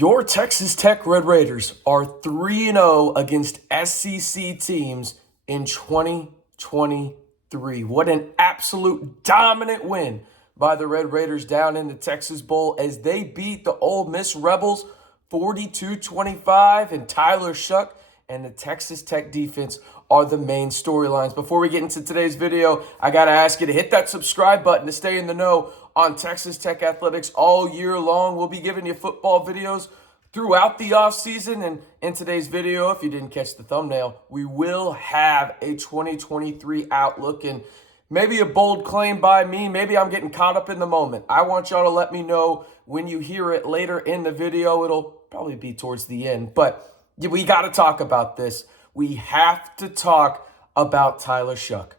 Your Texas Tech Red Raiders are 3-0 against SEC teams in 2023. What an absolute dominant win by the Red Raiders down in the Texas Bowl as they beat the Ole Miss Rebels 42-25, and Tyler Shough and the Texas Tech defense are the main storylines. Before we get into today's video, I got to ask you to hit that subscribe button to stay in the know on Texas Tech athletics all year long. We'll be giving you football videos throughout the offseason. And in today's video, if you didn't catch the thumbnail, we will have a 2023 outlook and maybe a bold claim by me. Maybe I'm getting caught up in the moment. I want y'all to let me know when you hear it later in the video. It'll probably be towards the end, but we got to talk about this. We have to talk about Tyler Shough.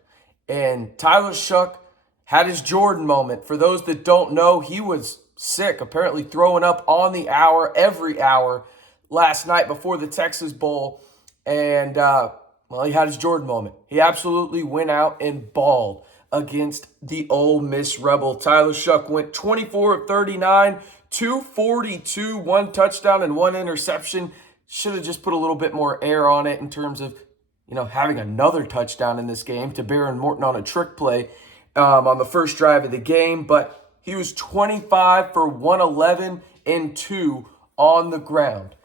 And Tyler Shough had his Jordan moment. For those that don't know, he was sick, apparently throwing up on the hour, every hour last night before the Texas Bowl. And, he had his Jordan moment. He absolutely went out and balled against the Ole Miss Rebel. Tyler Shough went 24 of 39, 242, one touchdown and one interception. Should have just put a little bit more air on it in terms of, having another touchdown in this game to Behren Morton on a trick play on the first drive of the game. But he was 25 for 111 and 2 on the ground.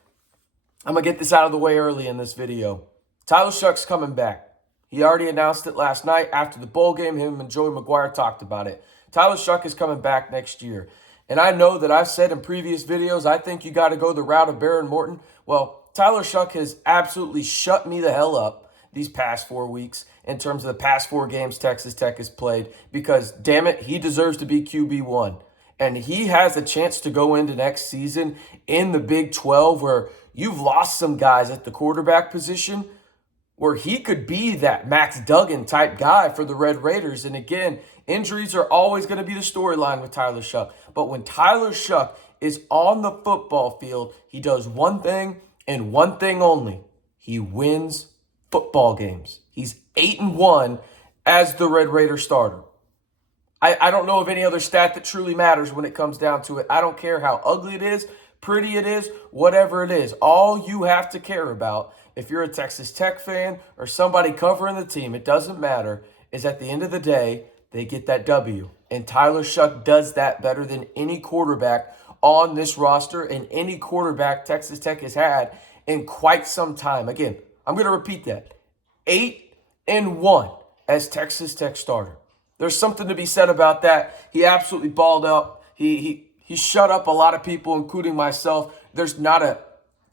I'm going to get this out of the way early in this video. Tyler Shough's coming back. He already announced it last night after the bowl game. Him and Joey McGuire talked about it. Tyler Shough is coming back next year. And I know that I've said in previous videos, I think you got to go the route of Behren Morton. Well, Tyler Shough has absolutely shut me the hell up these past 4 weeks in terms of the past 4 games Texas Tech has played, because, damn it, he deserves to be QB1. And he has a chance to go into next season in the Big 12 where you've lost some guys at the quarterback position where he could be that Max Duggan type guy for the Red Raiders. And again, injuries are always going to be the storyline with Tyler Shough. But when Tyler Shough is on the football field, he does one thing and one thing only. He wins football games. He's 8-1 as the Red Raider starter. I don't know of any other stat that truly matters when it comes down to it. I don't care how ugly it is, pretty it is, whatever it is. All you have to care about, if you're a Texas Tech fan or somebody covering the team, it doesn't matter, is at the end of the day, they get that W. And Tyler Shough does that better than any quarterback on this roster and any quarterback Texas Tech has had in quite some time. Again, I'm going to repeat that. 8-1 as Texas Tech starter. There's something to be said about that. He absolutely balled up. He shut up a lot of people, including myself. There's not a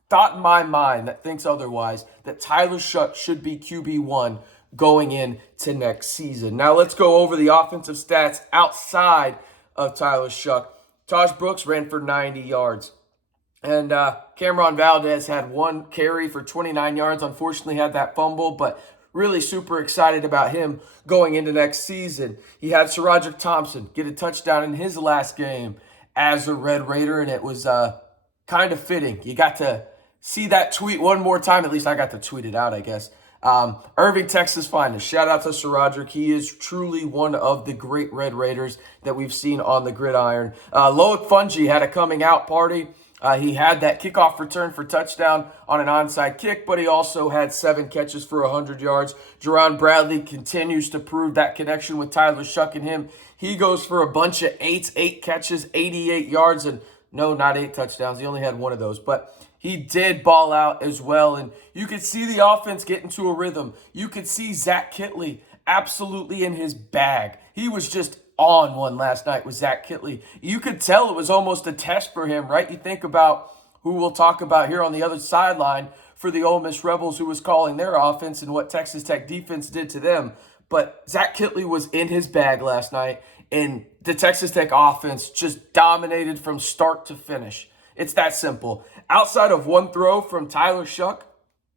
thought in my mind that thinks otherwise, that Tyler Shough should be QB1 going into next season. Now let's go over the offensive stats outside of Tyler Shough. Taj Brooks ran for 90 yards. And Cameron Valdez had 1 carry for 29 yards. Unfortunately, had that fumble, but really super excited about him going into next season. He had SaRodorick Thompson get a touchdown in his last game as a Red Raider, and it was kind of fitting. You got to see that tweet one more time. At least I got to tweet it out, I guess. Irving, Texas finest. Shout out to SaRodorick. He is truly one of the great Red Raiders that we've seen on the gridiron. Loic Fouonji had a coming out party. He had that kickoff return for touchdown on an onside kick, but he also had 7 catches for 100 yards. Jerron Bradley continues to prove that connection with Tyler Shough and him. He goes for a bunch of 8 catches, 88 yards, and no, not 8 touchdowns. He only had 1 of those, but he did ball out as well, and you could see the offense get into a rhythm. You could see Zach Kittley absolutely in his bag. He was just on one last night with Zach Kittley. You could tell it was almost a test for him, right? You think about who we'll talk about here on the other sideline for the Ole Miss Rebels, who was calling their offense and what Texas Tech defense did to them. But Zach Kittley was in his bag last night, and the Texas Tech offense just dominated from start to finish. It's that simple. Outside of 1 throw from Tyler Shough,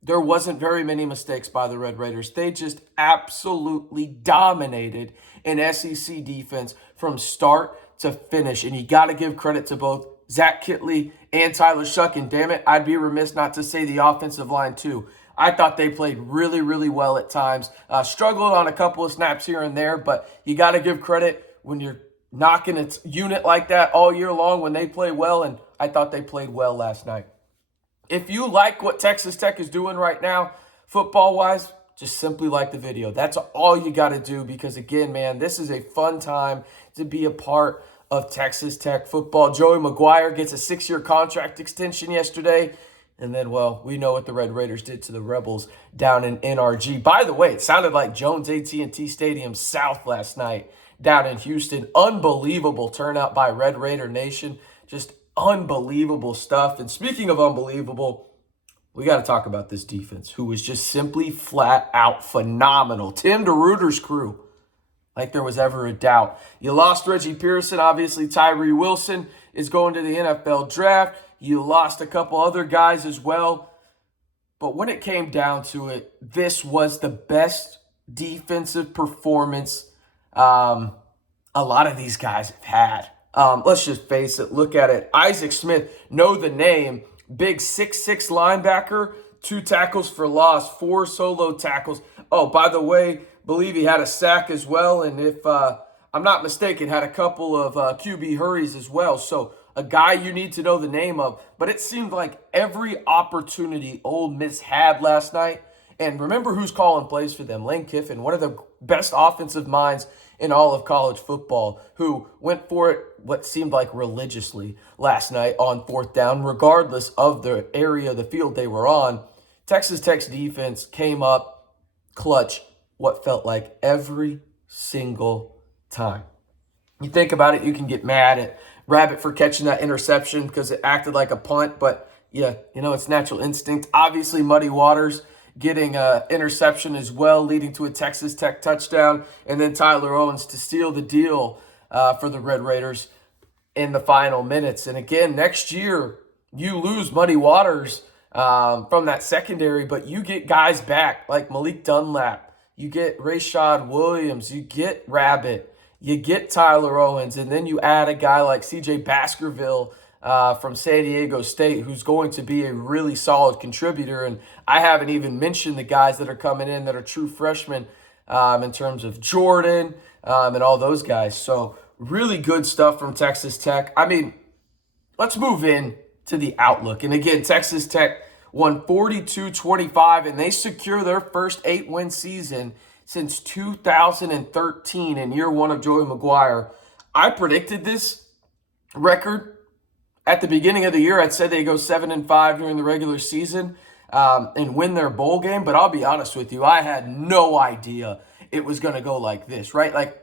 there wasn't very many mistakes by the Red Raiders. They just absolutely dominated an SEC defense from start to finish. And you got to give credit to both Zach Kittley and Tyler Shough. And damn it, I'd be remiss not to say the offensive line too. I thought they played really, really well at times. Struggled on a couple of snaps here and there, but you got to give credit when you're knocking a unit like that all year long when they play well. And I thought they played well last night. If you like what Texas Tech is doing right now, football-wise, just simply like the video. That's all you got to do because, again, man, this is a fun time to be a part of Texas Tech football. Joey McGuire gets a 6-year contract extension yesterday. And then, well, we know what the Red Raiders did to the Rebels down in NRG. By the way, it sounded like Jones AT&T Stadium South last night down in Houston. Unbelievable turnout by Red Raider Nation. Just unbelievable stuff. And speaking of unbelievable, we got to talk about this defense, who was just simply flat out phenomenal. Tim DeRuyter's crew, like there was ever a doubt. You lost Reggie Pearson. Obviously, Tyree Wilson is going to the NFL draft. You lost a couple other guys as well. But when it came down to it, this was the best defensive performance a lot of these guys have had. Let's just face it. Look at it. Isaac Smith, know the name. Big 6'6" linebacker, 2 tackles for loss, 4 solo tackles. Oh, by the way, believe he had a sack as well. And if I'm not mistaken, had a couple of QB hurries as well. So a guy you need to know the name of. But it seemed like every opportunity Ole Miss had last night. And remember who's calling plays for them. Lane Kiffin, one of the best offensive minds in all of college football, who went for it what seemed like religiously last night on 4th down, regardless of the area of the field they were on. Texas Tech's defense came up clutch what felt like every single time. You think about it, you can get mad at Rabbit for catching that interception because it acted like a punt, but yeah, you know, it's natural instinct. Obviously, Muddy Waters getting an interception as well, leading to a Texas Tech touchdown, and then Tyler Owens to steal the deal for the Red Raiders in the final minutes. And again, next year, you lose Muddy Waters from that secondary, but you get guys back like Malik Dunlap, you get Rashad Williams, you get Rabbit, you get Tyler Owens, and then you add a guy like C.J. Baskerville from San Diego State, who's going to be a really solid contributor. And I haven't even mentioned the guys that are coming in that are true freshmen in terms of Jordan and all those guys. So really good stuff from Texas Tech. I mean, let's move in to the outlook. And again, Texas Tech won 42-25, and they secure their first 8-win season since 2013 in year one of Joey McGuire. I predicted this record at the beginning of the year. I'd said they go 7-5 during the regular season and win their bowl game. But I'll be honest with you, I had no idea it was going to go like this, right? Like,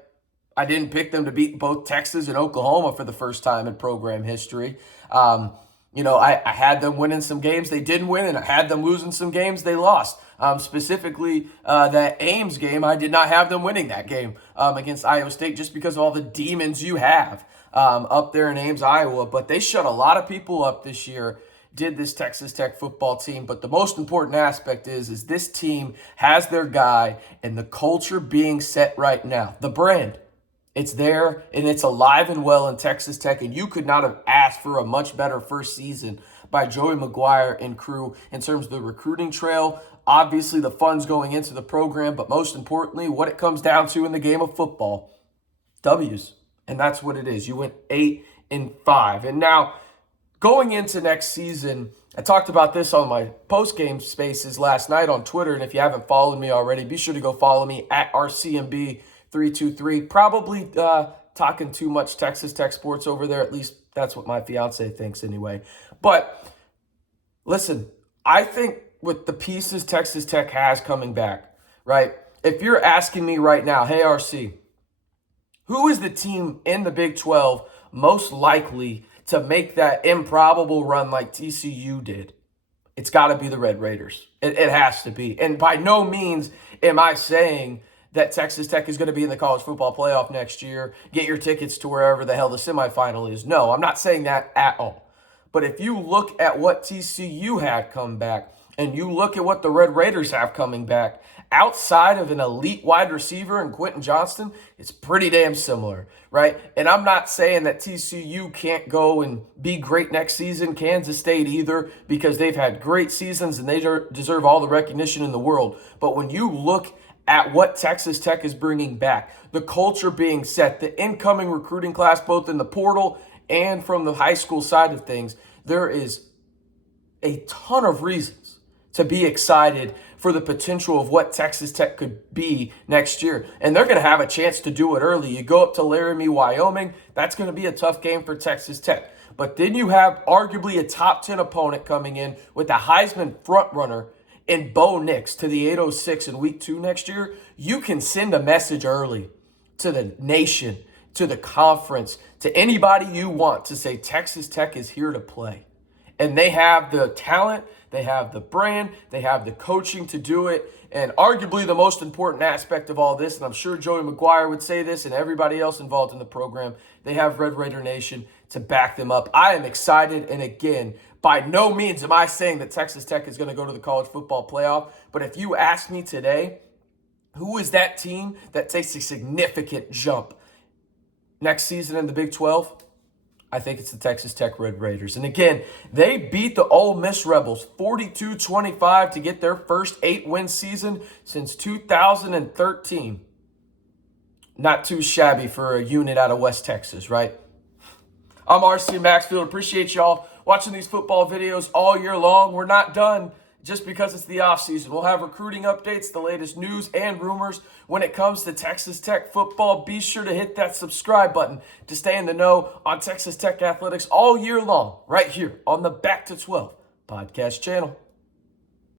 I didn't pick them to beat both Texas and Oklahoma for the first time in program history. You know, I had them winning some games they didn't win, and I had them losing some games they lost. Specifically, that Ames game, I did not have them winning that game against Iowa State just because of all the demons you have up there in Ames, Iowa. But they shut a lot of people up this year, did this Texas Tech football team. But the most important aspect is this team has their guy and the culture being set right now. The brand. It's there, and it's alive and well in Texas Tech, and you could not have asked for a much better first season by Joey McGuire and crew in terms of the recruiting trail, obviously the funds going into the program, but most importantly, what it comes down to in the game of football, W's, and that's what it is. You went 8-5, and now going into next season, I talked about this on my post-game spaces last night on Twitter, and if you haven't followed me already, be sure to go follow me at RCMB323. Probably talking too much Texas Tech sports over there. At least that's what my fiance thinks anyway. But listen, I think with the pieces Texas Tech has coming back, right? If you're asking me right now, hey, RC, who is the team in the Big 12 most likely to make that improbable run like TCU did? It's got to be the Red Raiders. It has to be. And by no means am I saying that Texas Tech is going to be in the college football playoff next year, get your tickets to wherever the hell the semifinal is. No, I'm not saying that at all. But if you look at what TCU had come back and you look at what the Red Raiders have coming back, outside of an elite wide receiver in Quentin Johnston, it's pretty damn similar, right? And I'm not saying that TCU can't go and be great next season, Kansas State either, because they've had great seasons and they deserve all the recognition in the world. But when you look at what Texas Tech is bringing back, the culture being set, the incoming recruiting class, both in the portal and from the high school side of things, there is a ton of reasons to be excited for the potential of what Texas Tech could be next year. And they're going to have a chance to do it early. You go up to Laramie, Wyoming. That's going to be a tough game for Texas Tech. But then you have arguably a top 10 opponent coming in with a Heisman frontrunner in Bo Nix to the 806 in week 2 next year. You can send a message early to the nation, to the conference, to anybody you want to say Texas Tech is here to play. And they have the talent, they have the brand, they have the coaching to do it. And arguably the most important aspect of all this, and I'm sure Joey McGuire would say this and everybody else involved in the program, they have Red Raider Nation to back them up. I am excited, and again, by no means am I saying that Texas Tech is going to go to the college football playoff, but if you ask me today, who is that team that takes a significant jump next season in the Big 12? I think it's the Texas Tech Red Raiders. And again, they beat the Ole Miss Rebels 42-25 to get their first 8-win season since 2013. Not too shabby for a unit out of West Texas, right? I'm R.C. Maxfield. Appreciate y'all watching these football videos all year long. We're not done just because it's the offseason. We'll have recruiting updates, the latest news and rumors when it comes to Texas Tech football. Be sure to hit that subscribe button to stay in the know on Texas Tech athletics all year long, right here on the Back to 12 podcast channel.